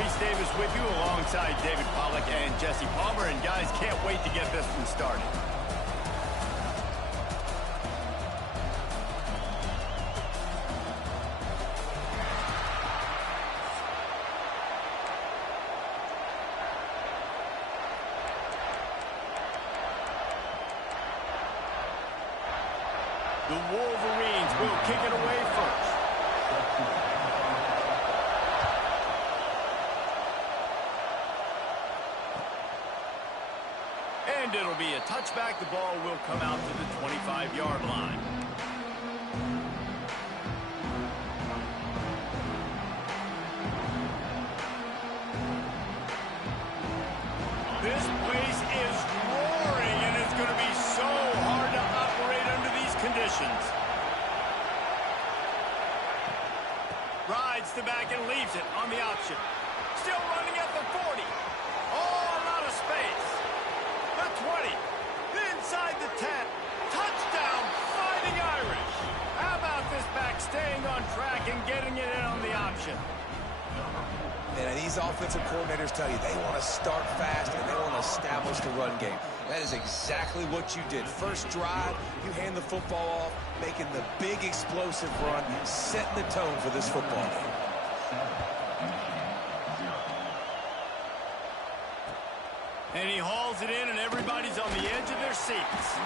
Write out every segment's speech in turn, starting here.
Reese Davis with you alongside David Pollack and Jesse Palmer. And guys, can't wait to get this one started. The Wolverines will kick it away first. And it'll be a touchback. The ball will come out to the 25-yard line. This place is roaring, and it's going to be so hard to operate under these conditions. Rides the back and leaves it on the option. Still running at the 40. Oh, a lot of space. The 20. Inside the 10. Touchdown, Fighting Irish. How about this back staying on track and getting it in on the option? And these offensive coordinators tell you they want to start fast and they want to establish the run game. That is exactly what you did. First drive, you hand the football off, making the big explosive run, setting the tone for this football game. And he hauls it in, and everybody's on the edge of their seats.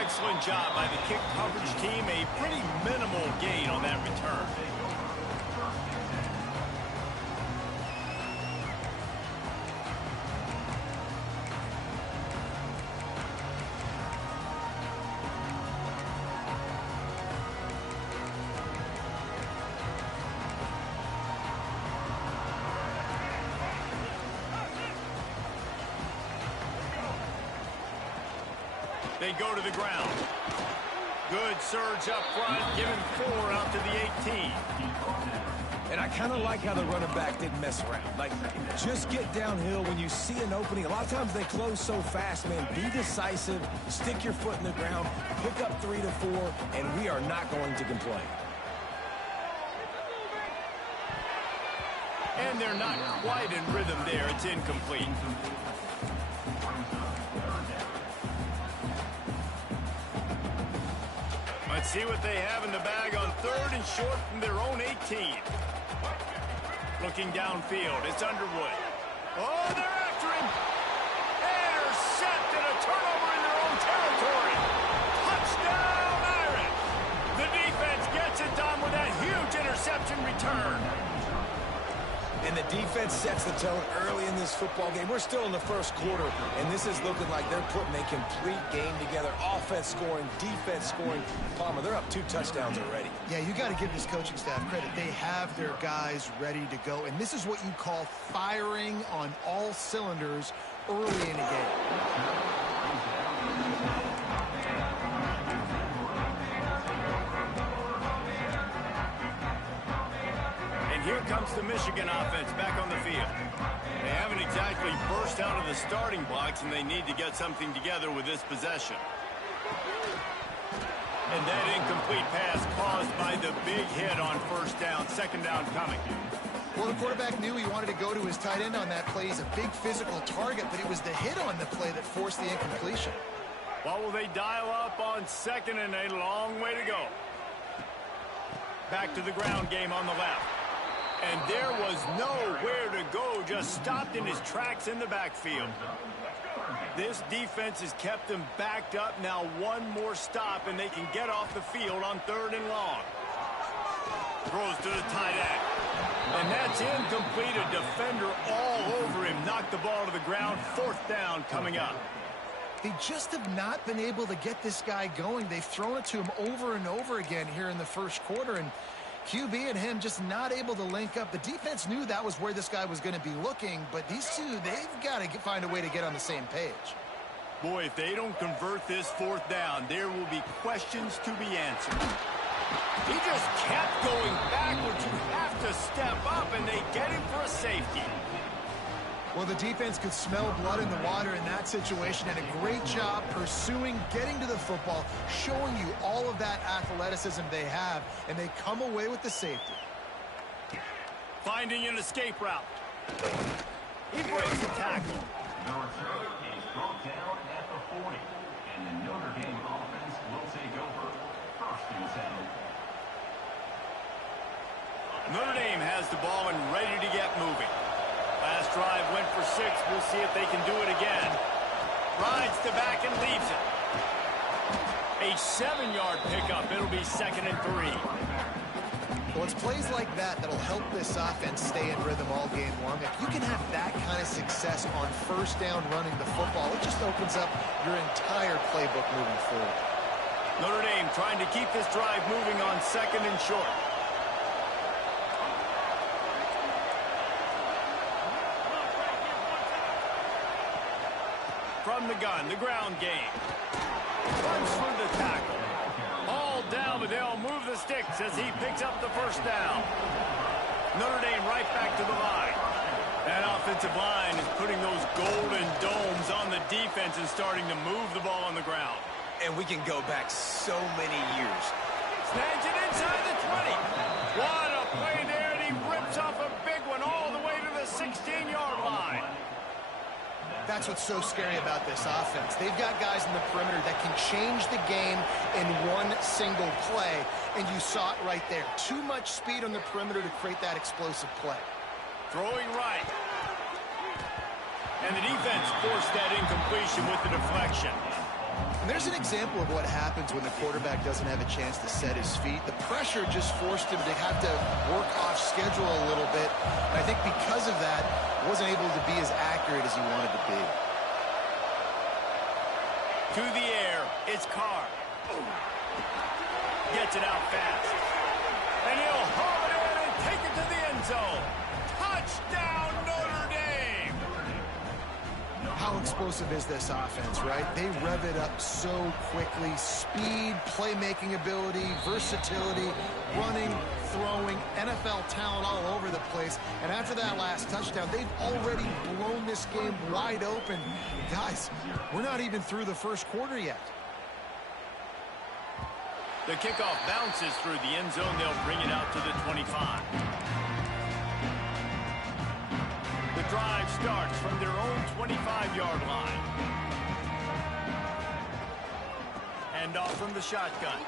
Excellent job by the kick coverage team. A pretty minimal gain on that return. They go to the ground. Good surge up front, giving 4 out to the 18. And I kind of like how the running back didn't mess around. Like, just get downhill when you see an opening. A lot of times they close so fast, man. Be decisive, stick your foot in the ground, pick up 3 to 4, and we are not going to complain. And they're not quite in rhythm there. It's incomplete. Let's see what they have in the bag on 3rd and short from their own 18. Looking downfield, it's Underwood. Oh, they're after him. Intercepted, a turnover in their own territory. Touchdown, Irish. The defense gets it done with that huge interception return. And the defense sets the tone early in this football game. We're still in the first quarter, and this is looking like they're putting a complete game together. Offense scoring, defense scoring. Palmer, they're up 2 touchdowns already. Yeah, you got to give this coaching staff credit. They have their guys ready to go, and this is what you call firing on all cylinders early in a game. Here comes the Michigan offense back on the field. They haven't exactly burst out of the starting blocks, and they need to get something together with this possession. And that incomplete pass caused by the big hit on 1st down, 2nd down coming. Well, the quarterback knew he wanted to go to his tight end on that play. He's a big physical target, but it was the hit on the play that forced the incompletion. Well, will they dial up on 2nd and a long way to go? Back to the ground game on the left. And there was nowhere to go, just stopped in his tracks in the backfield. This defense has kept them backed up. Now one more stop, and they can get off the field on 3rd and long. Throws to the tight end. And that's incomplete. A defender all over him. Knocked the ball to the ground. 4th down coming up. They just have not been able to get this guy going. They've thrown it to him over and over again here in the first quarter, and QB and him just not able to link up. The defense knew that was where this guy was going to be looking, but these two, they've got to find a way to get on the same page. Boy, if they don't convert this 4th down, there will be questions to be answered. He just kept going backwards. You have to step up, and they get him for a safety. Well, the defense could smell blood in the water in that situation, and a great job pursuing, getting to the football, showing you all of that athleticism they have, and they come away with the safety. Finding an escape route. He breaks the tackle. The return is brought down at the 40. And the Notre Dame offense will take over. 1st and 10. Notre Dame has the ball and ready to get moving. Last drive went for 6. We'll see if they can do it again. Rides the back and leaves it. A 7-yard pickup. It'll be 2nd and 3. Well, it's plays like that that'll help this offense stay in rhythm all game long. If you can have that kind of success on 1st down running the football, it just opens up your entire playbook moving forward. Notre Dame trying to keep this drive moving on 2nd and short. From the gun, the ground game. Runs through the tackle. All down, but they'll move the sticks as he picks up the 1st down. Notre Dame right back to the line. That offensive line is putting those golden domes on the defense and starting to move the ball on the ground. And we can go back so many years. Snags it inside the 20. What a play there, and he rips off a big one all the way to the 16-yard line. That's what's so scary about this offense. They've got guys in the perimeter that can change the game in one single play, and you saw it right there. Too much speed on the perimeter to create that explosive play. Throwing right. And the defense forced that incompletion with the deflection. And there's an example of what happens when the quarterback doesn't have a chance to set his feet. The pressure just forced him to have to work off schedule a little bit. And I think because of that, wasn't able to be as accurate as he wanted to be. To the air, it's Carr. Gets it out fast. And he'll haul it in and take it to the end zone. Touchdown, Notre Dame! How explosive is this offense, right? They rev it up so quickly. Speed, playmaking ability, versatility, running, throwing, NFL talent all over the place. And after that last touchdown, they've already blown this game wide open. Guys, we're not even through the 1st quarter yet. The kickoff bounces through the end zone. They'll bring it out to the 25. The drive starts from their own 25-yard line. And off from the shotgun.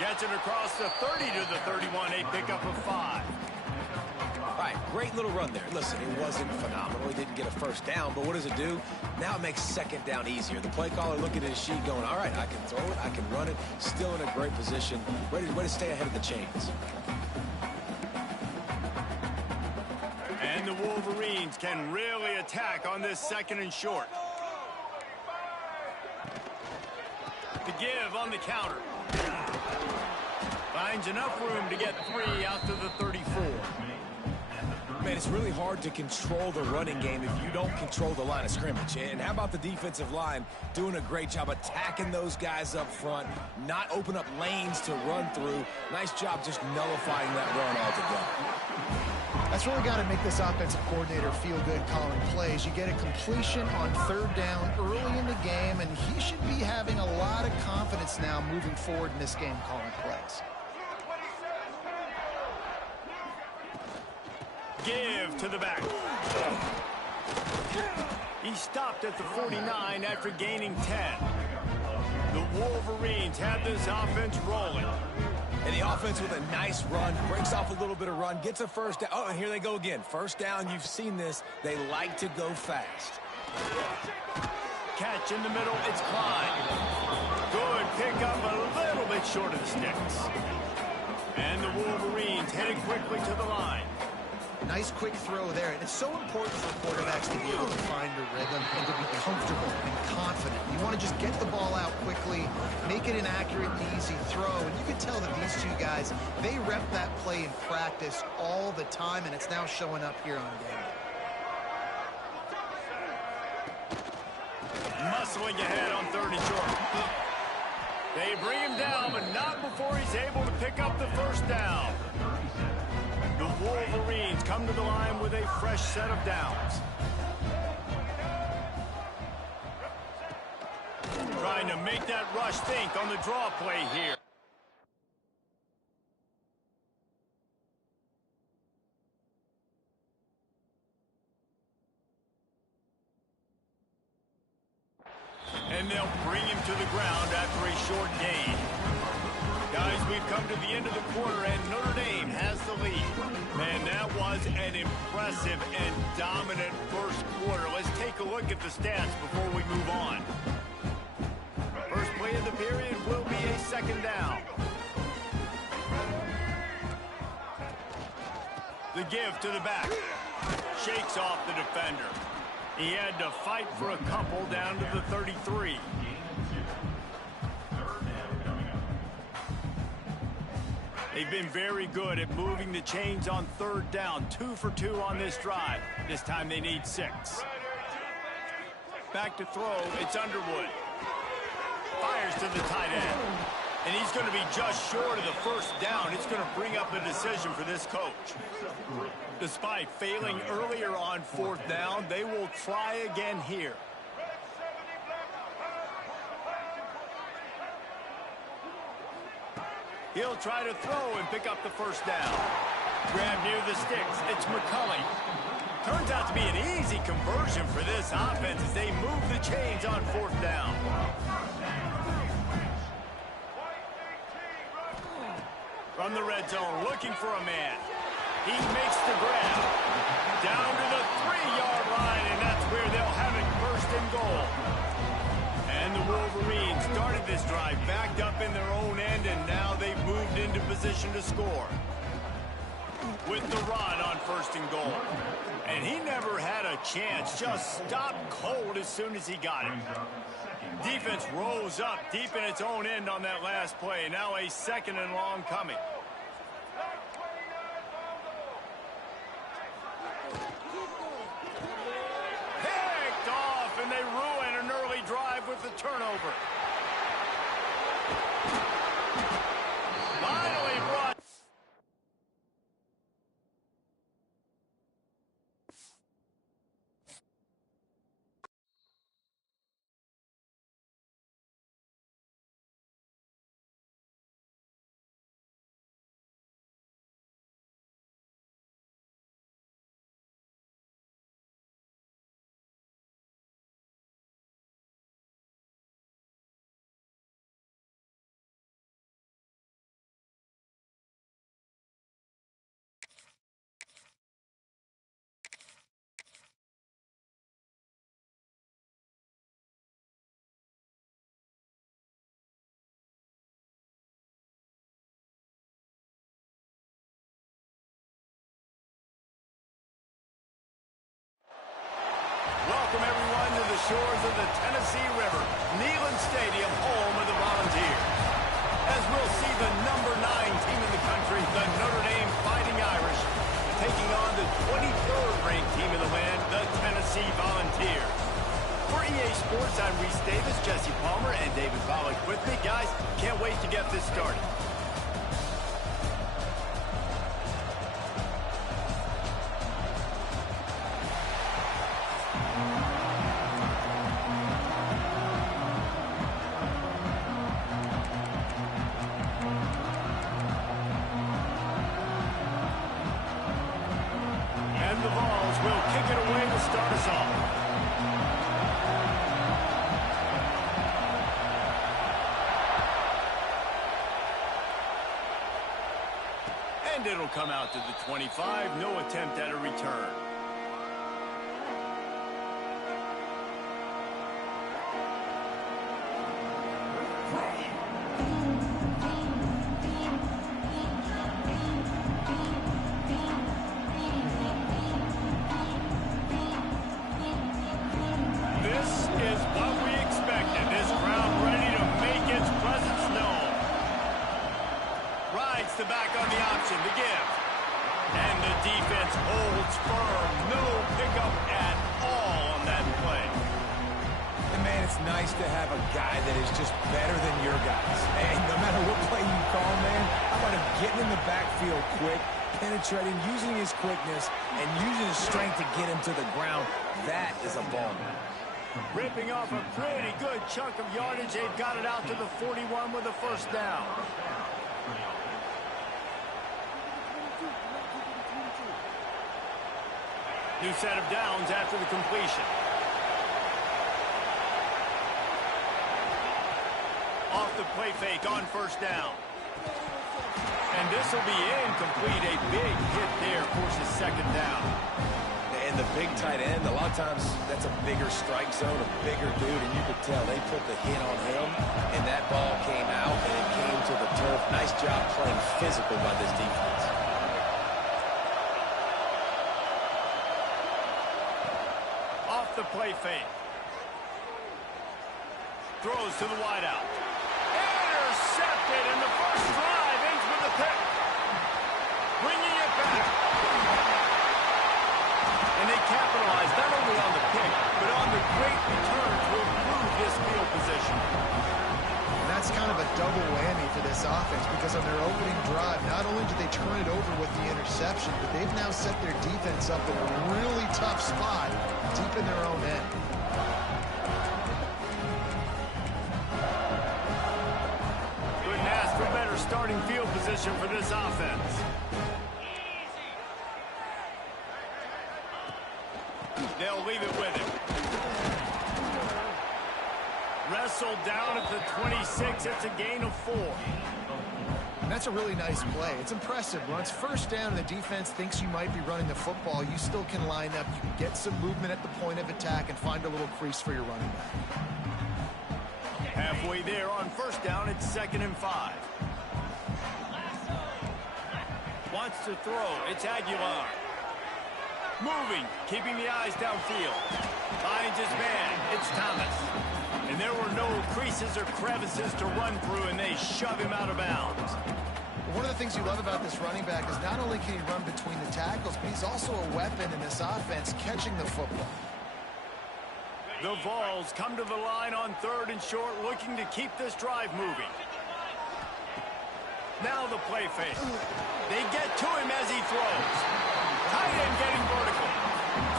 Gets it across the 30 to the 31, a pickup of 5. All right, great little run there. Listen, it wasn't phenomenal. He didn't get a 1st down, but what does it do? Now it makes 2nd down easier. The play caller looking at his sheet going, all right, I can throw it, I can run it, still in a great position, ready to stay ahead of the chains. And the Wolverines can really attack on this 2nd and short. The give on the counter. Finds enough room to get 3 out to the 34. Man, it's really hard to control the running game if you don't control the line of scrimmage. And how about the defensive line doing a great job attacking those guys up front, not open up lanes to run through. Nice job just nullifying that run altogether. That's really got to make this offensive coordinator feel good calling plays. You get a completion on 3rd down early in the game, and he should be having a lot of confidence now moving forward in this game calling plays. Give to the back. He stopped at the 49 after gaining 10. The Wolverines have this offense rolling. And the offense with a nice run, breaks off a little bit of run, gets a 1st down. Oh, and here they go again. 1st down, you've seen this. They like to go fast. Catch in the middle, it's Klein. Good pickup, a little bit short of the sticks. And the Wolverines headed quickly to the line. Nice quick throw there. And it's so important for quarterbacks to be able to find a rhythm and to be comfortable and confident. You want to just get the ball out quickly, make it an accurate and easy throw. And you can tell that these two guys, they rep that play in practice all the time, and it's now showing up here on game day. Muscling ahead on 3rd and short. They bring him down, but not before he's able to pick up the 1st down. The Wolverines come to the line with a fresh set of downs. Trying to make that rush think on the draw play here. And they'll bring him to the ground after a short gain. Guys, we've come to the end of the quarter, and Notre Dame has the lead. Man, that was an impressive and dominant first quarter. Let's take a look at the stats before we move on. First play of the period will be a second down. The give to the back. Shakes off the defender. He had to fight for a couple down to the 33. They've been very good at moving the chains on third down. 2 for 2 on this drive. This time they need 6. Back to throw. It's Underwood. Fires to the tight end. And he's going to be just short of the first down. It's going to bring up a decision for this coach. Despite failing earlier on fourth down, they will try again here. He'll try to throw and pick up the first down. Grab near the sticks. It's McCulley. Turns out to be an easy conversion for this offense as they move the chains on fourth down. From the red zone, looking for a man. He makes the grab. Down to the 3-yard line, and that's where they'll have it first and goal. And the Wolverines started this drive backed up in their own end, and now they've moved into position to score. With the run on first and goal. And he never had a chance, just stopped cold as soon as he got it. Defense rose up deep in its own end on that last play. Now a second and long coming. Picked off, and they ruin an early drive with the turnover. Finally brought. Welcome, everyone, to the shores of the Tennessee River, Neyland Stadium, home of the Volunteers. As we'll see the number 9 team in the country, the Notre Dame Fighting Irish, taking on the 23rd ranked team in the land, the Tennessee Volunteers. For EA Sports, I'm Reese Davis, Jesse Palmer, and David Pollack with me. Guys, can't wait to get this started. The Vols will kick it away to start us off. And it'll come out to the 25. No attempt at a return. The back on the option, the give. And the defense holds firm. No pickup at all on that play. And man, it's nice to have a guy that is just better than your guys. And no matter what play you call, man, how about him getting in the backfield quick, penetrating, using his quickness, and using his strength to get him to the ground. That is a ball. Ripping off a pretty good chunk of yardage. They've got it out to the 41 with a first down. New set of downs after the completion. the play fake on first down. And this will be incomplete. A big hit there forces second down. And the big tight end, a lot of times that's a bigger strike zone, a bigger dude, and you could tell they put the hit on him, and that ball came out, and it came to the turf. Nice job playing physical by this defense. Off the play fake. Throws to the wideout. Intercepted, and the first drive ends with a pick. Bringing it back. And they capitalize not only on the pick, but on the great return to improve this field position. And that's kind of a double whammy for this offense, because on their opening drive, not only did they turn it over with the interception, but they've now set their defense up in a really tough spot deep in their own end. Couldn't ask for better starting field position for this offense. They'll leave it with him. Wrestled down at the 26. It's a gain of 4. And that's a really nice play. It's impressive. When it's first down and the defense thinks you might be running the football, you still can line up. You can get some movement at the point of attack and find a little crease for your running back. Halfway there on first down, it's 2nd and 5. Wants to throw. It's Aguilar. Moving, keeping the eyes downfield. Finds his man. It's Thomas. And there were no creases or crevices to run through, and they shove him out of bounds. One of the things you love about this running back is not only can he run between the tackles, but he's also a weapon in this offense, catching the football. The Vols come to the line on 3rd and short, looking to keep this drive moving. Now the play fake. They get to him as he throws. Tight end getting vertical.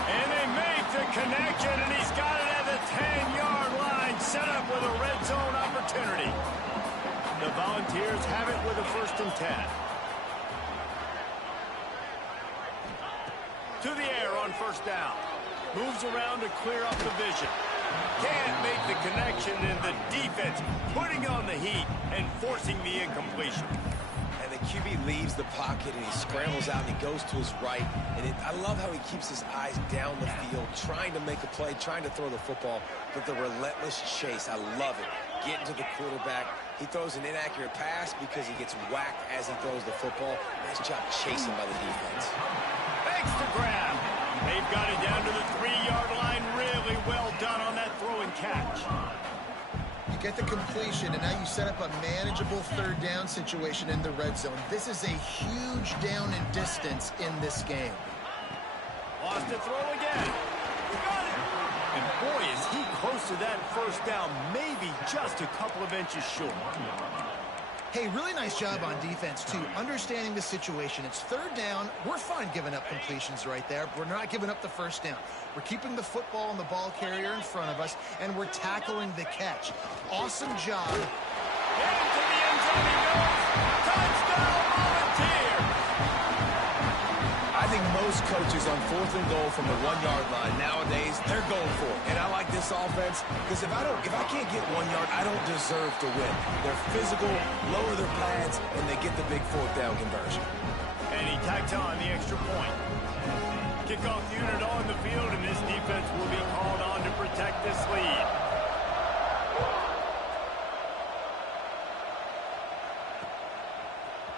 And they make the connection, and he's got it at the 10-yard line, set up with a red zone opportunity. The Volunteers have it with a 1st and 10. To the air on first down. Moves around to clear up the vision. Can't make the connection, and the defense putting on the heat and forcing the incompletion. And the QB leaves the pocket, and he scrambles out, and he goes to his right. And I love how he keeps his eyes down the field, trying to make a play, trying to throw the football, but the relentless chase. I love it. Getting to the quarterback. He throws an inaccurate pass because he gets whacked as he throws the football. Nice job chasing by the defense. Thanks to grab. They've got it down to the 3-yard line. Really well done on that throw and catch. You get the completion, and now you set up a manageable 3rd down situation in the red zone. This is a huge down in distance in this game. Lost to throw again. Got it. And boy, is he close to that first down, maybe just a couple of inches short. Hey, really nice job on defense, too, understanding the situation. It's 3rd down. We're fine giving up completions right there. We're not giving up the first down. We're keeping the football and the ball carrier in front of us, and we're tackling the catch. Awesome job. Into the end zone he goes. Touchdown, Volunteer. I think most coaches on 4th and goal from the 1-yard line nowadays, they're going for it. And I like this offense because if I can't get 1 yard, I don't deserve to win. They're physical, lower their pads, and they get the big 4th down conversion. And he tacks on the extra point. Kickoff unit on the field, and this defense will be called on to protect this lead.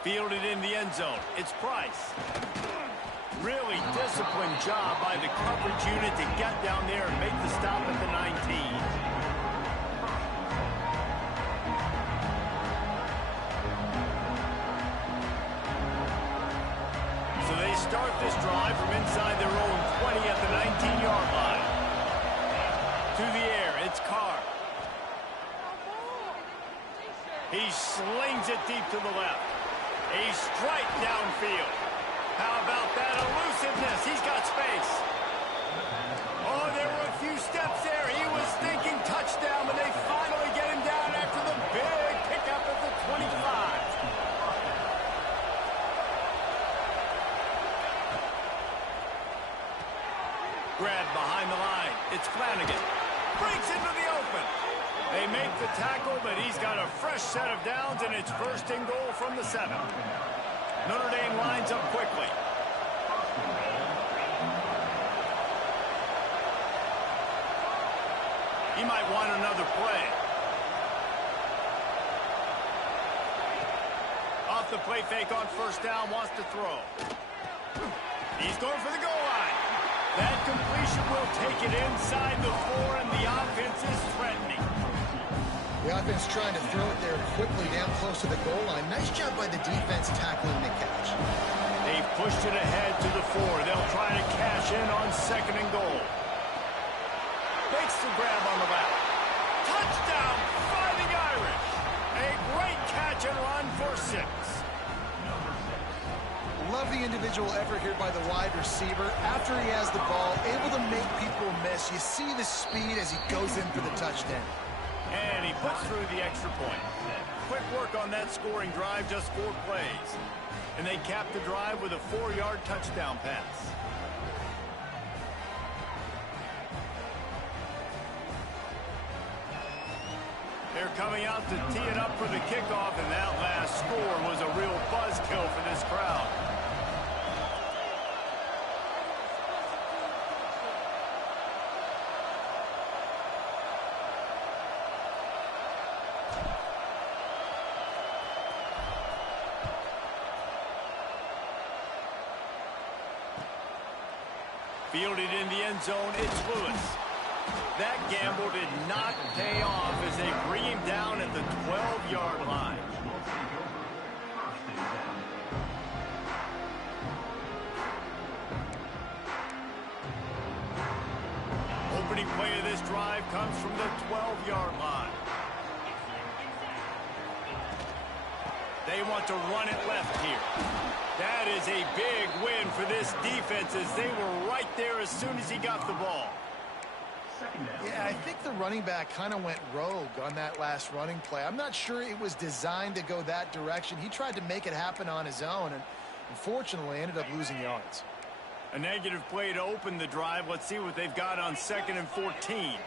Fielded in the end zone. It's Price. Really disciplined job by the coverage unit to get down there and make the stop at the 19. So they start this drive from inside their own 20 at the 19-yard line. To the air, it's Carr. He slings it deep to the left. A strike downfield. How about that elusiveness? He's got space. Oh, there were a few steps there. He was thinking touchdown, but they finally get him down after the big pickup at the 25. Grab behind the line. It's Flanagan. Breaks into the open. They make the tackle, but he's got a fresh set of downs, and it's first and goal from the 7. Notre Dame lines up quickly. He might want another play. Off the play fake on first down, wants to throw. He's going for the goal line. That completion will take it inside the 4, and the offense is threatening. The offense trying to throw it there quickly down close to the goal line. Nice job by the defense tackling the catch. They pushed it ahead to the 4. They'll try to cash in on second and goal. Makes the grab on the route. Touchdown, Fighting Irish. A great catch and run for 6. Love the individual effort here by the wide receiver. After he has the ball, able to make people miss. You see the speed as he goes in for the touchdown. And he puts through the extra point. Quick work on that scoring drive, just 4 plays. And they cap the drive with a 4-yard touchdown pass. They're coming out to tee it up for the kickoff, and that last score was a real buzzkill for this crowd. Fielded in the end zone, it's Lewis. That gamble did not pay off as they bring him down at the 12-yard line. Opening play of this drive comes from the 12-yard line. They want to run it left here. That is a big win for this defense as they were right there as soon as he got the ball. Yeah, I think the running back kind of went rogue on that last running play. I'm not sure it was designed to go that direction. He tried to make it happen on his own and unfortunately ended up losing yards. A negative play to open the drive. Let's see what they've got on 2nd and 14.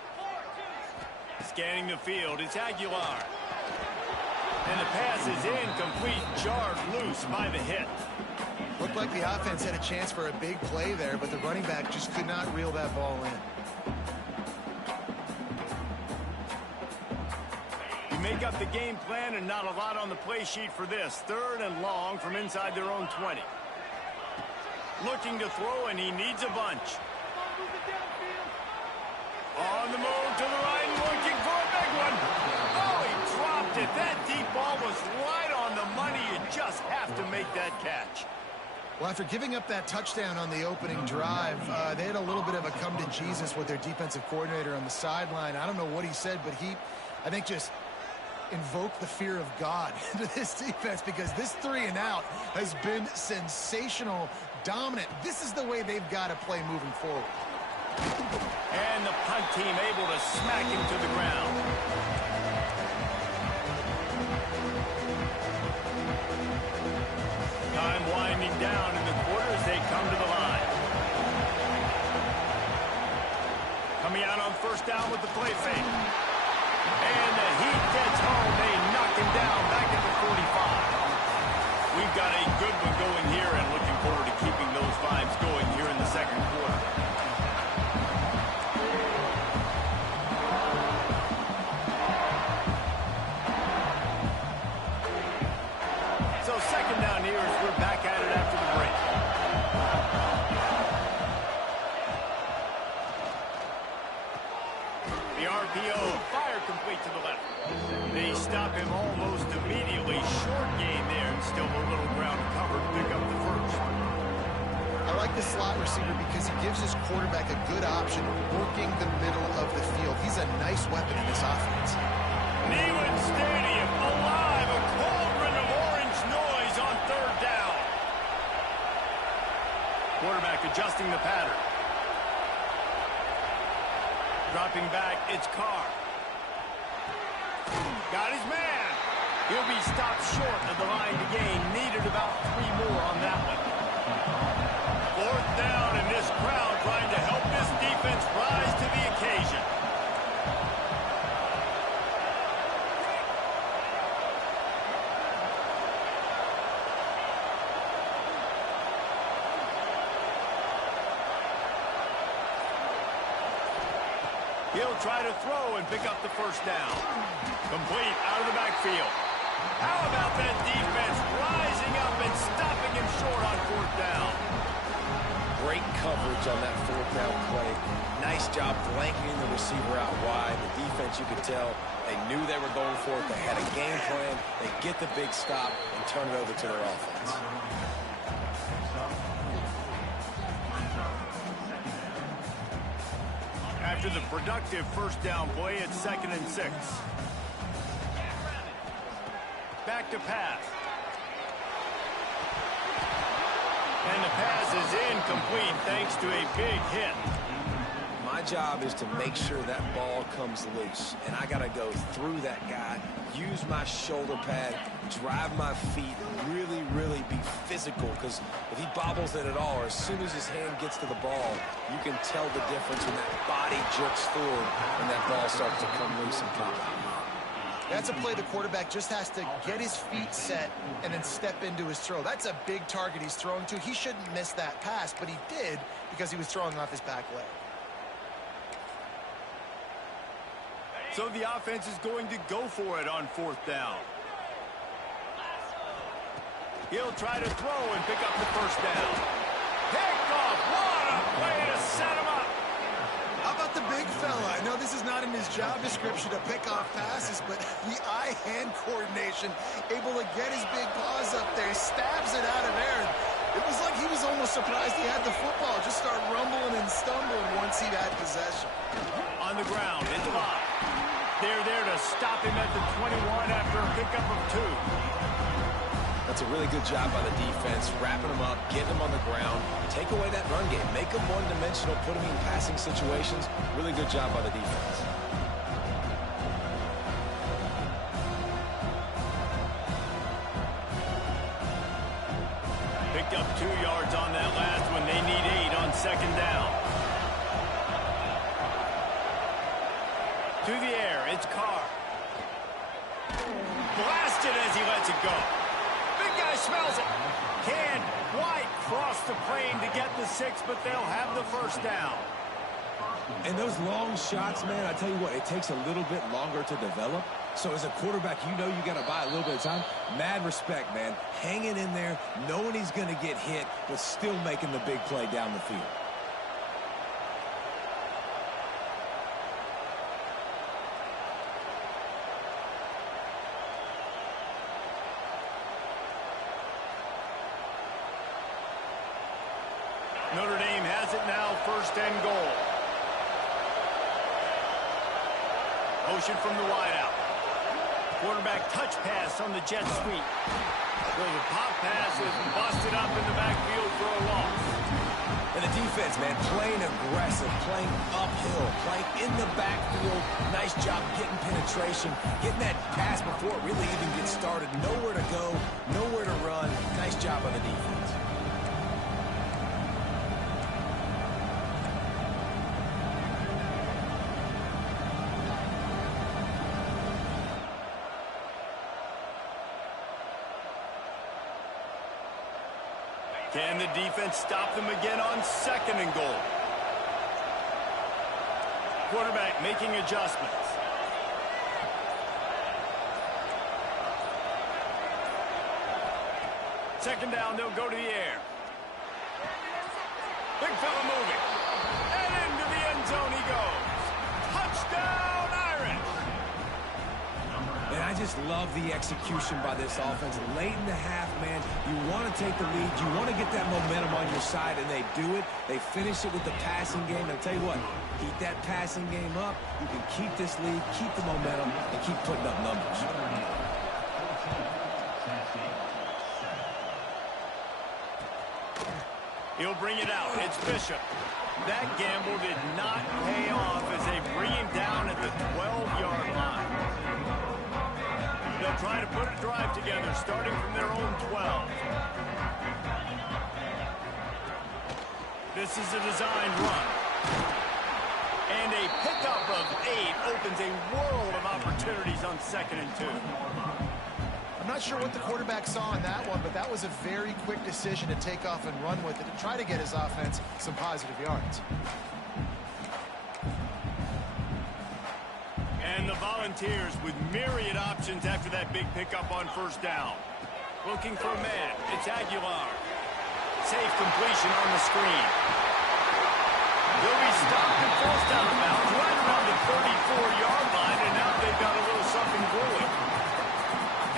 Scanning the field, it's Aguilar. And the pass is incomplete, jarred loose by the hit. Looked like the offense had a chance for a big play there, but the running back just could not reel that ball in. You make up the game plan and not a lot on the play sheet for this. 3rd and long from inside their own 20. Looking to throw, and he needs a bunch. On the move to the right, looking for a big one. Oh, he dropped it. That deep ball was right on the money. You just have to make that catch. Well, after giving up that touchdown on the opening drive, they had a little bit of a come to Jesus with their defensive coordinator on the sideline. I don't know what he said, but he, I think, just invoked the fear of God into this defense because this 3-and-out has been sensational, dominant. This is the way they've got to play moving forward. And the punt team able to smack him to the ground. Time winding down in the quarter as they come to the line. Coming out on first down with the play fake. And the heat gets home. They knock him down back at the 45. We've got a good one going here and looking forward to keeping those vibes going here in the second quarter. So second down here as we're back at it after the break. The RPO, fire complete to the left. They stop him almost immediately. Short gain there and still a little ground cover to pick up the first. I like the slot receiver because he gives his quarterback a good option working the middle of the field. He's a nice weapon in this offense. Neyland Stadium alive, a cauldron of orange noise on 3rd down. Quarterback adjusting the pattern. Dropping back, it's Carr. Got his man. He'll be stopped short of the line to gain. Needed about 3 more on that one. 4th down, and this crowd trying to help this defense rise to the occasion. He'll try to throw and pick up the first down. Complete out of the backfield. How about that defense rising up and stopping him short on fourth down? Great coverage on that fourth down play. Nice job blanketing the receiver out wide. The defense, you could tell, they knew they were going for it. They had a game plan. They get the big stop and turn it over to their offense. After the productive first down play, it's 2nd and 6. Back to pass. And the pass is incomplete thanks to a big hit. My job is to make sure that ball comes loose. And I got to go through that guy, use my shoulder pad, drive my feet, really be physical. Because if he bobbles it at all, or as soon as his hand gets to the ball, you can tell the difference when that body jerks forward and that ball starts to come loose and pop out. That's a play the quarterback just has to get his feet set and then step into his throw. That's a big target he's throwing to. He shouldn't miss that pass, but he did because he was throwing off his back leg. So the offense is going to go for it on fourth down. He'll try to throw and pick up the first down. Picked off. What a way to set him up. How about the big fella? I know this is not in his job description to pick off passes, but the eye-hand coordination, able to get his big paws up there, stabs it out of there. It was like he was almost surprised he had the football. Just start rumbling and stumbling once he had possession. On the ground, it's Bob. They're there to stop him at the 21 after a pickup of 2. That's a really good job by the defense, wrapping them up, getting them on the ground, take away that run game, make them one-dimensional, put them in passing situations. Really good job by the defense. Picked up 2 yards on that last one. They need 8 on second down. To the air, it's Carr. Blasted as he lets it go. Big guy smells it. Can't quite cross the plane to get the 6, but they'll have the first down. And those long shots, man, I tell you what, it takes a little bit longer to develop. So as a quarterback, you know you got to buy a little bit of time. Mad respect, man. Hanging in there, knowing he's going to get hit, but still making the big play down the field. Notre Dame has it now, 1st and goal. Motion from the wideout. Quarterback touch pass on the jet sweep. So the pop pass is busted up in the backfield for a loss. And the defense, man, playing aggressive, playing uphill, playing in the backfield. Nice job getting penetration, getting that pass before it really even gets started. Nowhere to go, nowhere to run. Nice job by the defense. Can the defense stop them again on 2nd and goal? Quarterback making adjustments. Second down, they'll go to the air. Big fella moving. And into the end zone he goes. Touchdown, Irish! And I just love the execution by this offense. Late in the half, man, you want to take the lead. You want to get that momentum on your side, and they do it. They finish it with the passing game. And I'll tell you what, keep that passing game up. You can keep this lead, keep the momentum, and keep putting up numbers. He'll bring it out. It's Bishop. That gamble did not pay off as they bring him down at the 12-yard line. They'll try to put a drive together, starting from their own 12. This is a designed run. And a pickup of 8 opens a world of opportunities on 2nd and 2. I'm not sure what the quarterback saw in that one, but that was a very quick decision to take off and run with it to try to get his offense some positive yards. Volunteers with myriad options after that big pickup on first down. Looking for a man. It's Aguilar. Safe completion on the screen. He'll be stopped and forced out of bounds right around the 34-yard line, and now they've got a little something brewing.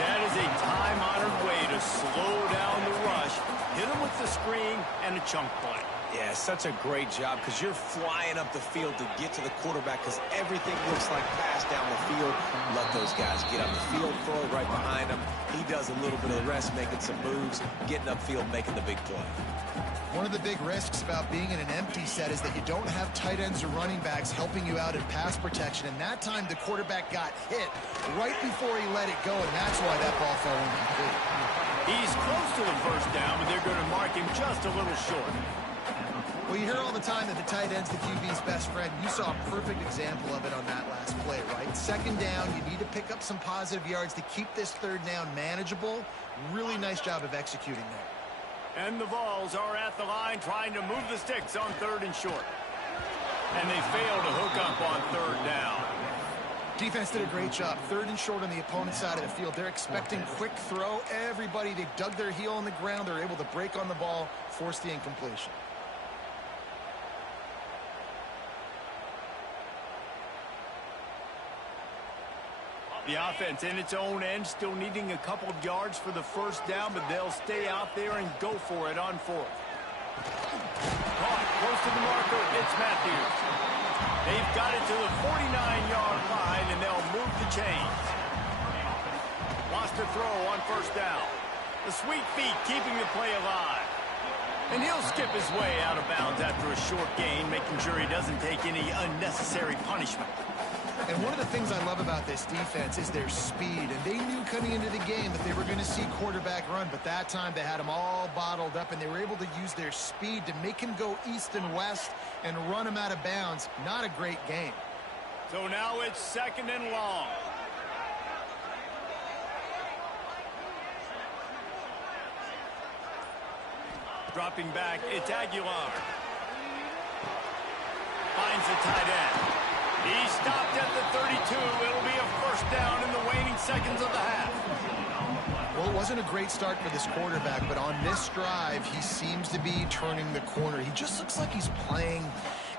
That is a time-honored way to slow down the rush, hit him with the screen, and a chunk play. Yeah, such a great job because you're flying up the field to get to the quarterback because everything looks like pass down the field. Let those guys get on the field, throw it right behind him. He does a little bit of the rest, making some moves, getting upfield, making the big play. One of the big risks about being in an empty set is that you don't have tight ends or running backs helping you out in pass protection. And that time the quarterback got hit right before he let it go, and that's why that ball fell incomplete. He's close to the first down, but they're going to mark him just a little short. Well, you hear all the time that the tight end's the QB's best friend. You saw a perfect example of it on that last play, right? Second down, you need to pick up some positive yards to keep this third down manageable. Really nice job of executing there. And the Vols are at the line trying to move the sticks on third and short. And they fail to hook up on third down. Defense did a great job. Third and short on the opponent's side of the field. They're expecting quick throw. Everybody, they dug their heel on the ground. They're able to break on the ball, force the incompletion. The offense in its own end, still needing a couple of yards for the first down, but they'll stay out there and go for it on fourth. Caught close to the marker, it's Matthews. They've got it to the 49-yard line, and they'll move the chains. Lost a throw on first down. The sweet feet keeping the play alive. And he'll skip his way out of bounds after a short gain, making sure he doesn't take any unnecessary punishment. And one of the things I love about this defense is their speed. And they knew coming into the game that they were going to see quarterback run, but that time they had him all bottled up, and they were able to use their speed to make him go east and west and run him out of bounds. Not a great game. So now it's second and long. Dropping back, it's Aguilar. Finds the tight end. He stopped at the 32. It'll be a first down in the waning seconds of the half. Well, it wasn't a great start for this quarterback, but on this drive, he seems to be turning the corner. He just looks like he's playing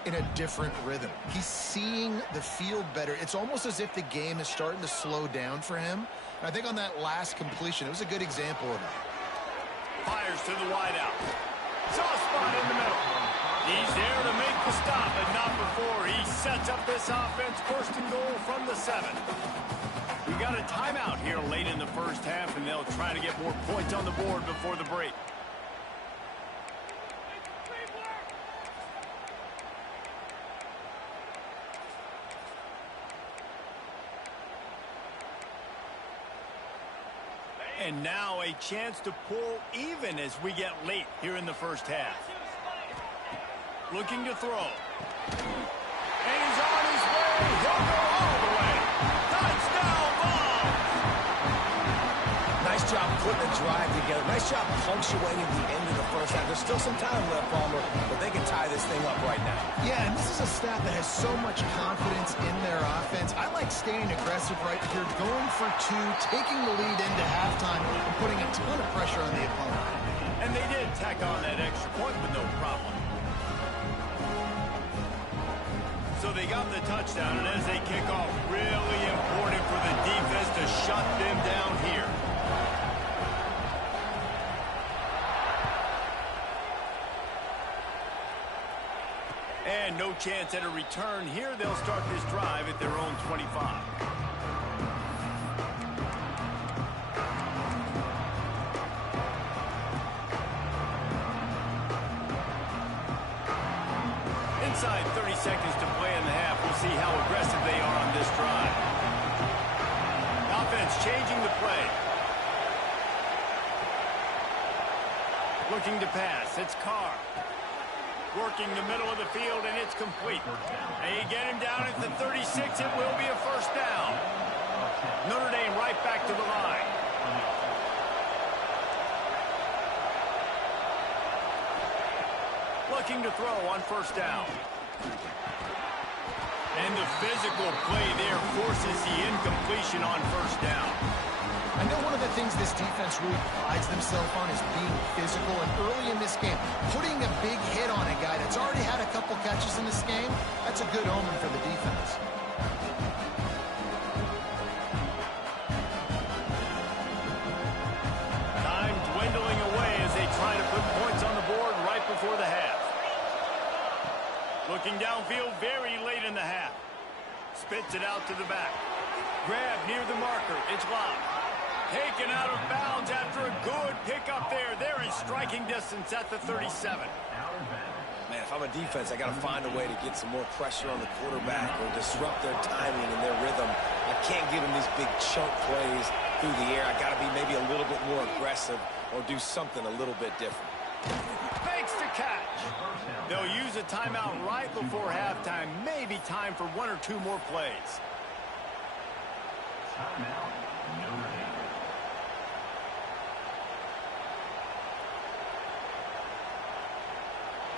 in a different rhythm. He's seeing the field better. It's almost as if the game is starting to slow down for him. And I think on that last completion, it was a good example of it. Fires to the wideout. Soft spot in the middle. He's there to make the stop, but not before he sets up this offense. First and goal from the 7. We got a timeout here late in the first half, and they'll try to get more points on the board before the break. And now a chance to pull even as we get late here in the first half. Looking to throw. And he's on his way. He'll go all the way. Touchdown ball. Nice job putting the drive together. Nice job punctuating the end of the first half. There's still some time left, Palmer, but they can tie this thing up right now. Yeah, and this is a staff that has so much confidence in their offense. I like staying aggressive right here, going for two, taking the lead into halftime, and putting a ton of pressure on the opponent. And they did tack on that extra point with no problem. So they got the touchdown, and as they kick off, really important for the defense to shut them down here. And no chance at a return here. They'll start this drive at their own 25. Inside 30 seconds to play in the half. We'll see how aggressive they are on this drive. Offense changing the play. Looking to pass. It's Carr. Working the middle of the field, and it's complete. They get him down at the 36. It will be a first down. Notre Dame right back to the line. Looking to throw on first down. And the physical play there forces the incompletion on first down. I know one of the things this defense really prides themselves on is being physical, and early in this game, putting a big hit on a guy that's already had a couple catches in this game, that's a good omen for the defense. Time dwindling away as they try to put points on the board right before the half. Looking downfield very late in the half. Spits it out to the back. Grab near the marker. It's locked. Taken out of bounds after a good pickup there. They're in striking distance at the 37. Man, if I'm a defense, I got to find a way to get some more pressure on the quarterback or disrupt their timing and their rhythm. I can't give them these big chunk plays through the air. I got to be maybe a little bit more aggressive or do something a little bit different. Fakes to catch. They'll use a timeout right before halftime. Maybe time for one or two more plays. Timeout, Notre Dame.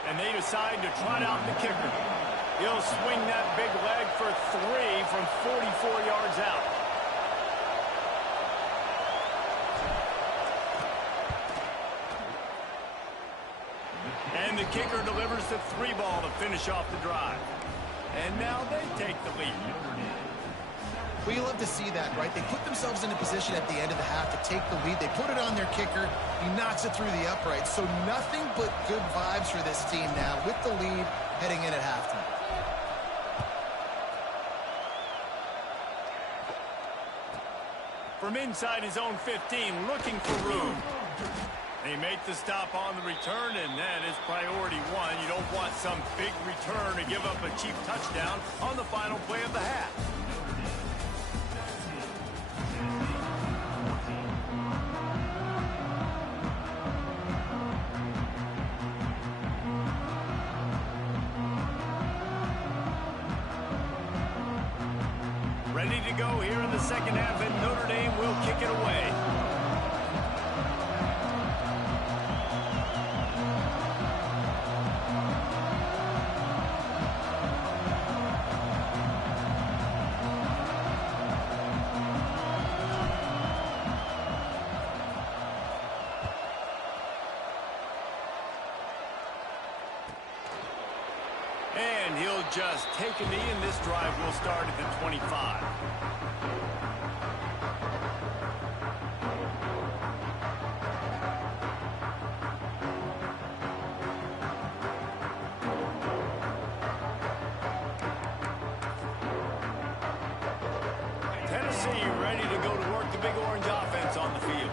And they decide to trot out the kicker. He'll swing that big leg for 3 from 44 yards out. And the kicker delivers the 3 ball to finish off the drive. And now they take the lead. Well, you love to see that, right? They put themselves in a position at the end of the half to take the lead. They put it on their kicker. He knocks it through the uprights. So nothing but good vibes for this team now with the lead heading in at halftime. From inside his own 15, looking for room. They make the stop on the return, and that is priority one. You don't want some big return to give up a cheap touchdown on the final play of the half. Ready to go here in the second half, and Notre Dame will kick it away. And he'll just take a knee, and this drive will start at the 25. Tennessee ready to go to work the Big Orange offense on the field.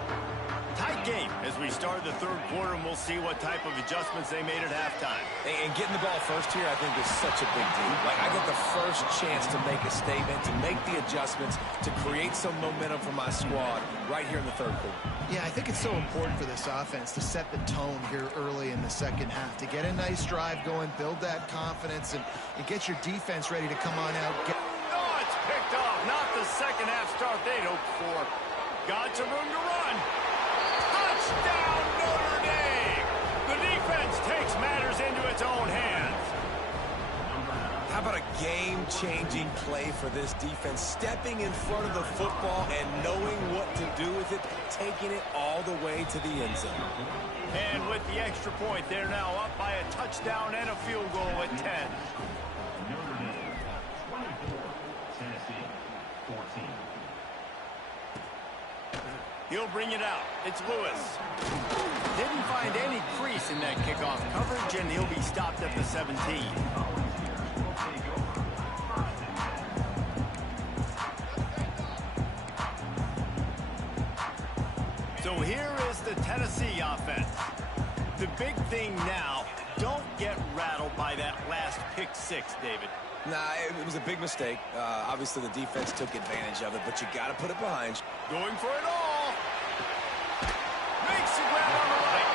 Tight game as we start the third quarter, and we'll see what type of adjustments they made at halftime. And getting the ball first here, I think, is such a big deal. Like, I get the first chance to make a statement, to make the adjustments, to create some momentum for my squad right here in the third quarter. Yeah, I think it's so important for this offense to set the tone here early in the second half, to get a nice drive going, build that confidence, and get your defense ready to come on out. Oh, it's picked off. Not the second half start they'd hoped for. Got some room to run. Touchdown, Notre Dame! The defense takes matters into its own hands. How about a game-changing play for this defense? Stepping in front of the football and knowing what to do with it, taking it all the way to the end zone. And with the extra point, they're now up by a touchdown and a field goal at 10. Notre Dame, 24. Tennessee, 14. He'll bring it out. It's Lewis. Didn't find any crease in that kickoff coverage, and he'll be stopped at the 17. So here is the Tennessee offense. The big thing now, don't get rattled by that last pick six, David. Nah, it was a big mistake. Obviously, the defense took advantage of it, but you got to put it behind you. Going for it all. Makes the grab on the right.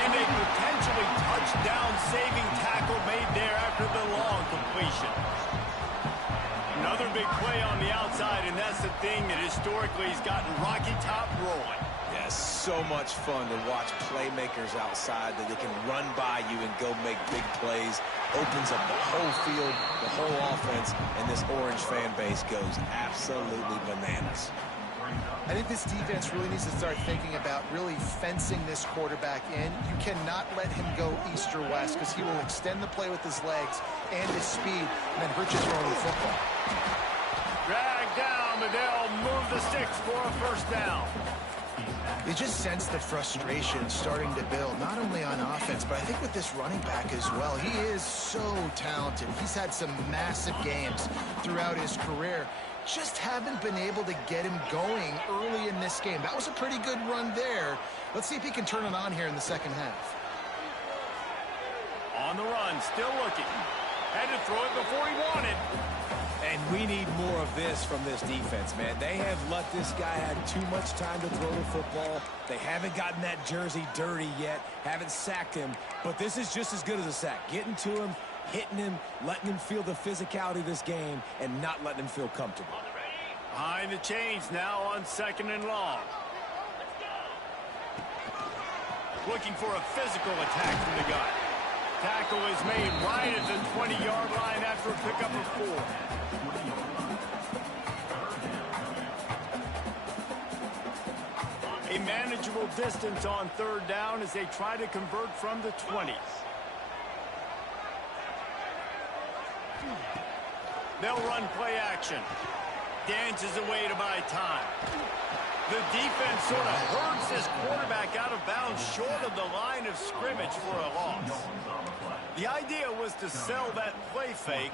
And a potentially touchdown-saving tackle made there after the long completion. Another big play on the outside, and that's the thing that historically has gotten Rocky Top rolling. Yeah, Yeah, so much fun to watch playmakers outside that they can run by you and go make big plays. Opens up the whole field, the whole offense, and this Orange fan base goes absolutely bananas. I think this defense really needs to start thinking about really fencing this quarterback in. You cannot let him go east or west because he will extend the play with his legs and his speed and then hurt you throwing the football. Drag down, but they'll move the sticks for a first down. You just sense the frustration starting to build, not only on offense, but I think with this running back as well. He is so talented. He's had some massive games throughout his career. Just haven't been able to get him going early in this game. That was a pretty good run there. Let's see if he can turn it on here in the second half. On the run, still looking. Had to throw it before he wanted. And we need more of this from this defense, man. They have let this guy have too much time to throw the football. They haven't gotten that jersey dirty yet, haven't sacked him, but this is just as good as a sack. Getting to him, hitting him, letting him feel the physicality of this game, and not letting him feel comfortable. Behind the chains now on 2nd and long. Looking for a physical attack from the gun. Tackle is made right at the 20-yard line after a pickup of 4. A manageable distance on 3rd down as they try to convert from the 20s. They'll run play action. Dances away to buy time. The defense sort of hurts this quarterback out of bounds short of the line of scrimmage for a loss. The idea was to sell that play fake.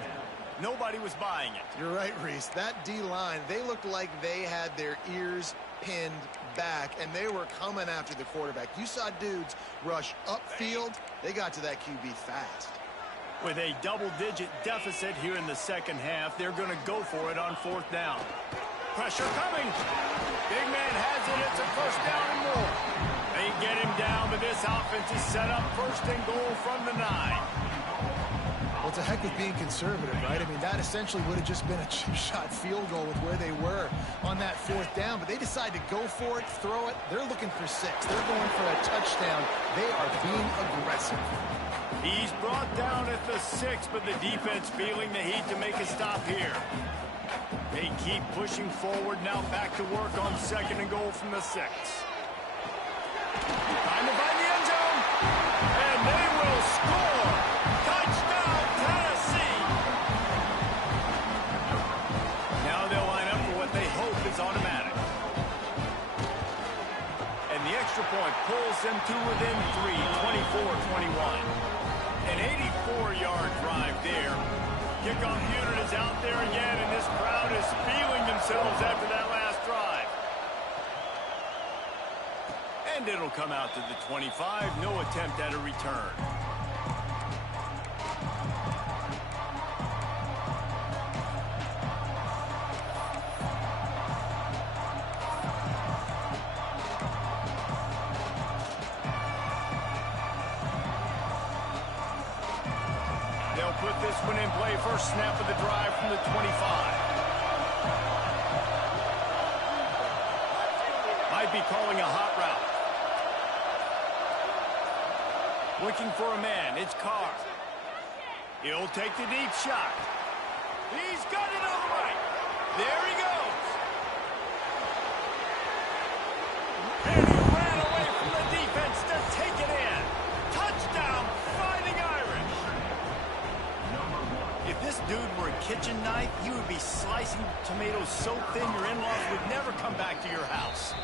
Nobody was buying it. You're right, Reese. That D-line, they looked like they had their ears pinned back, and they were coming after the quarterback. You saw dudes rush upfield. They got to that QB fast. With a double-digit deficit here in the second half, they're going to go for it on 4th down. Pressure coming. Big man has it. It's a first down and more. They get him down, but this offense is set up 1st and goal from the 9. Well, it's a heck of being conservative, right? I mean, that essentially would have just been a chip-shot field goal with where they were on that 4th down, but they decide to go for it, throw it. They're looking for 6. They're going for a touchdown. They are being aggressive. He's brought down at the 6, but the defense feeling the heat to make a stop here. They keep pushing forward, now back to work on 2nd and goal from the 6. Time to find the end zone, and they will score. Touchdown, Tennessee. Now they'll line up for what they hope is automatic. And the extra point pulls them to within 3, 24-21. An 84-yard drive there. Kickoff unit is out there again, and this crowd is feeling themselves after that last drive. And it'll come out to the 25. No attempt at a return. Put this one in play. First snap of the drive from the 25. Might be calling a hot route. Looking for a man. It's Carr. He'll take the deep shot. He's got it on the right. There he goes. And he ran away from the defense to take it in. Touchdown, Fighting Irish. If this dude were a kitchen knife, you would be slicing tomatoes so thin your in-laws would never come back to your house.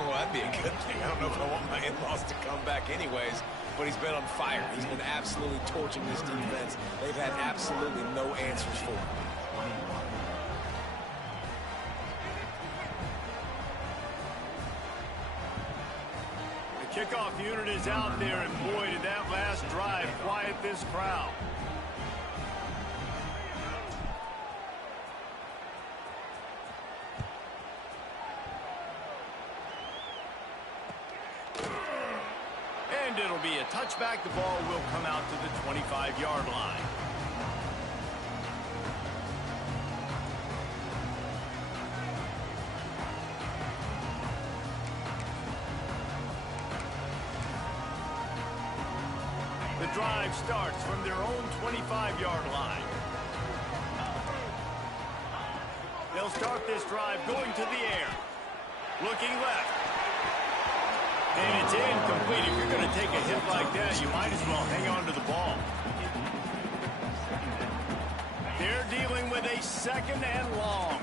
Oh, that'd be a good thing. I don't know if I want my in-laws to come back anyways, but he's been on fire. He's been absolutely torching this defense. They've had absolutely no answers for him. The kickoff unit is out there, and boy, did that last drive quiet this crowd. And it'll be a touchback. The ball will come out to the 25-yard line. drive starts from their own 25-yard line. They'll start this drive going to the air. Looking left. And it's incomplete. If you're going to take a hit like that, you might as well hang on to the ball. They're dealing with a 2nd and long.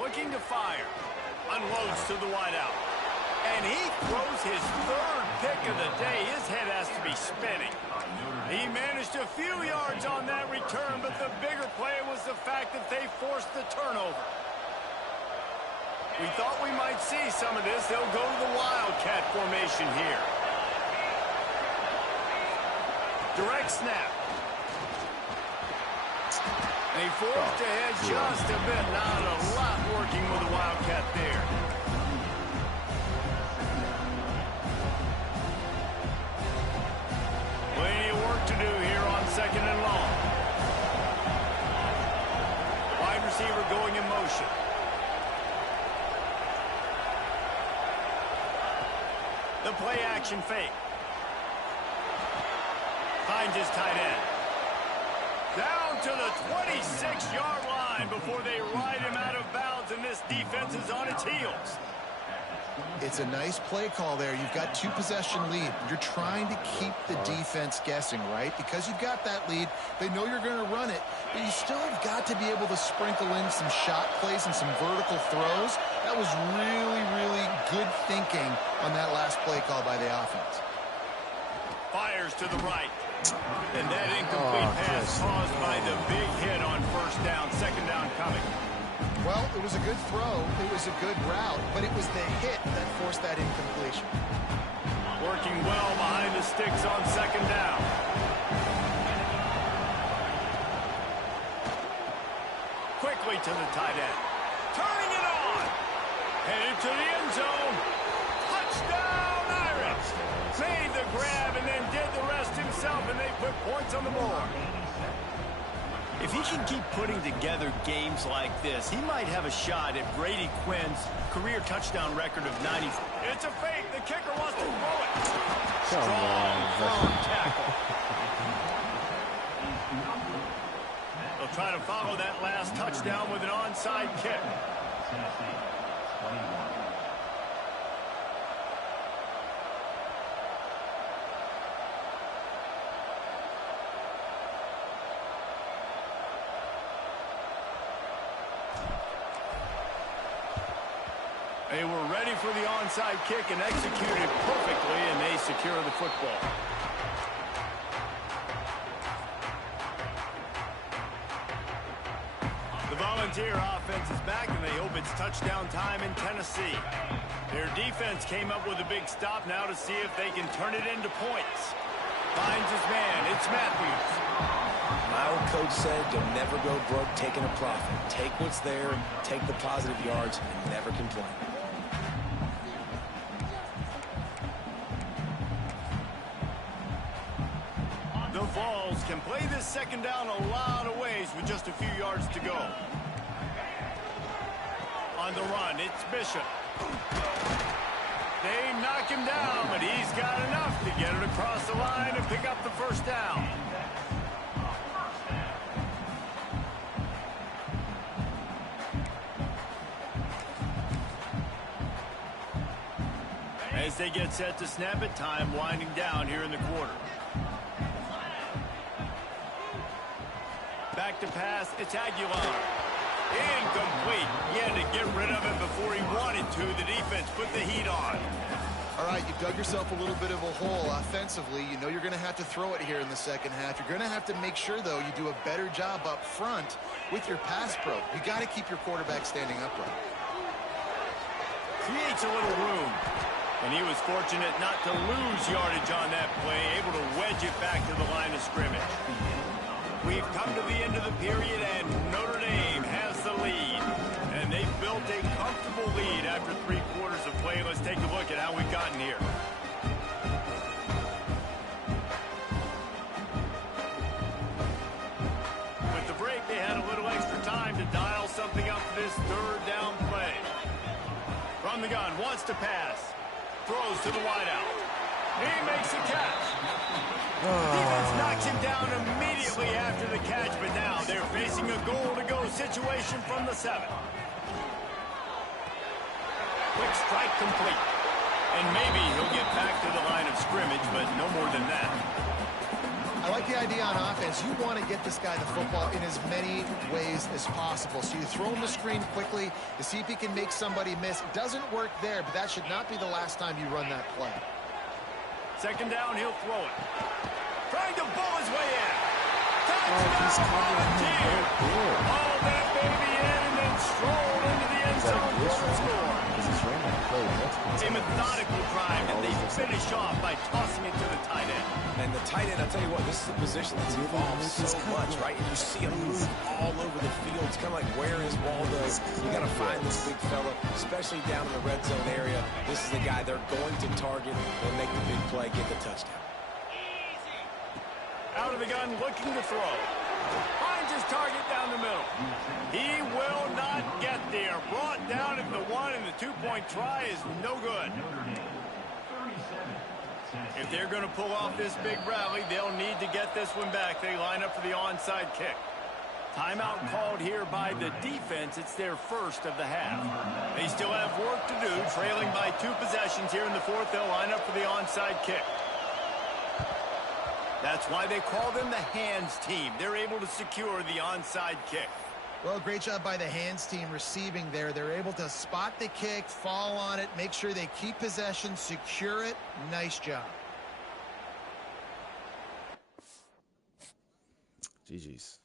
Looking to fire. Unloads to the wideout. And he throws his 3rd pick of the day. His head has to be spinning. He managed a few yards on that return, but the bigger play was the fact that they forced the turnover. We thought we might see some of this. They'll go to the Wildcat formation here. Direct snap. And he forced ahead just a bit. Not a lot working with the Wildcat there. Plenty of work to do here on 2nd and long. Wide receiver going in motion. The play action fake. Finds his tight end. Down to the 26-yard line before they ride him out of bounds, and this defense is on its heels. It's a nice play call there. You've got 2-possession lead. You're trying to keep the defense guessing, right? Because you've got that lead, they know you're going to run it, but you still have got to be able to sprinkle in some shot plays and some vertical throws. That was really, really good thinking on that last play call by the offense. Fires to the right. And that incomplete pass caused by the big hit on 1st down, 2nd down coming. Well, it was a good throw. It was a good route, but it was the hit that forced that incompletion. Working well behind the sticks on 2nd down. Quickly to the tight end. Turning it on. Headed to the end zone. Touchdown, Irish. Made the grab and then did the rest himself, and they put points on the board. If he can keep putting together games like this, he might have a shot at Brady Quinn's career touchdown record of 90. It's a fake. The kicker wants to throw it. Strong, firm tackle. They'll try to follow that last touchdown with an onside kick. They were ready for the onside kick and executed perfectly, and they secure the football. The Volunteer offense is back, and they hope it's touchdown time in Tennessee. Their defense came up with a big stop now to see if they can turn it into points. Finds his man. It's Matthews. My old coach said you'll never go broke taking a profit. Take what's there, take the positive yards, and never complain. The Vols can play this 2nd down a lot of ways with just a few yards to go. On the run, it's Bishop. They knock him down, but he's got enough to get it across the line and pick up the 1st down. As they get set to snap it, time winding down here in the quarter. Back to pass, it's Aguilar. Incomplete. He had to get rid of it before he wanted to. The defense put the heat on. All right, you've dug yourself a little bit of a hole offensively. You know you're going to have to throw it here in the 2nd half. You're going to have to make sure, though, you do a better job up front with your pass pro. You got to keep your quarterback standing upright. Creates a little room. And he was fortunate not to lose yardage on that play, able to wedge it back to the line of scrimmage. We've come to the end of the period, and Notre Dame has the lead. And they've built a comfortable lead after 3 quarters of play. Let's take a look at how we've gotten here. With the break, they had a little this third down play. From the gun, wants to pass. Throws to the wideout. He makes a catch. Defense knocks him down immediately after the catch, but now they're facing a goal-to-go situation from the 7. Quick strike complete. And maybe he'll get back to the line of scrimmage, but no more than that. I like the idea on offense. You want to get this guy the football in as many ways as possible. So you throw him the screen quickly to see if he can make somebody miss. Doesn't work there, but that should not be the last time you run that play. Second down, he'll throw it. Trying to bull his way in. He's covering him right there. All that baby in and then strolled into the end zone for the score. This is random play. A methodical drive, and they finish off by tossing it to the tight end. And the tight end, I'll tell you what, this is a position that's evolved so much, right? And you see him move all over the field. It's kind of like where his ball goes. You got to find this big fella, especially down in the red zone area. This is the guy they're going to target and make the big play, get the touchdown. Out of the gun, looking to throw. Finds his target down the middle. He will not get there. Brought down at the 1, and the 2-point try is no good. If they're going to pull off this big rally, they'll need to get this one back. They line up for the onside kick. Timeout called here by the defense. It's their first of the half. They still have work to do. Trailing by 2 possessions here in the 4th. They'll line up for the onside kick. That's why they call them the hands team. They're able to secure the onside kick. Well, great job by the hands team receiving there. They're able to spot the kick, fall on it, make sure they keep possession, secure it. Nice job. GG's.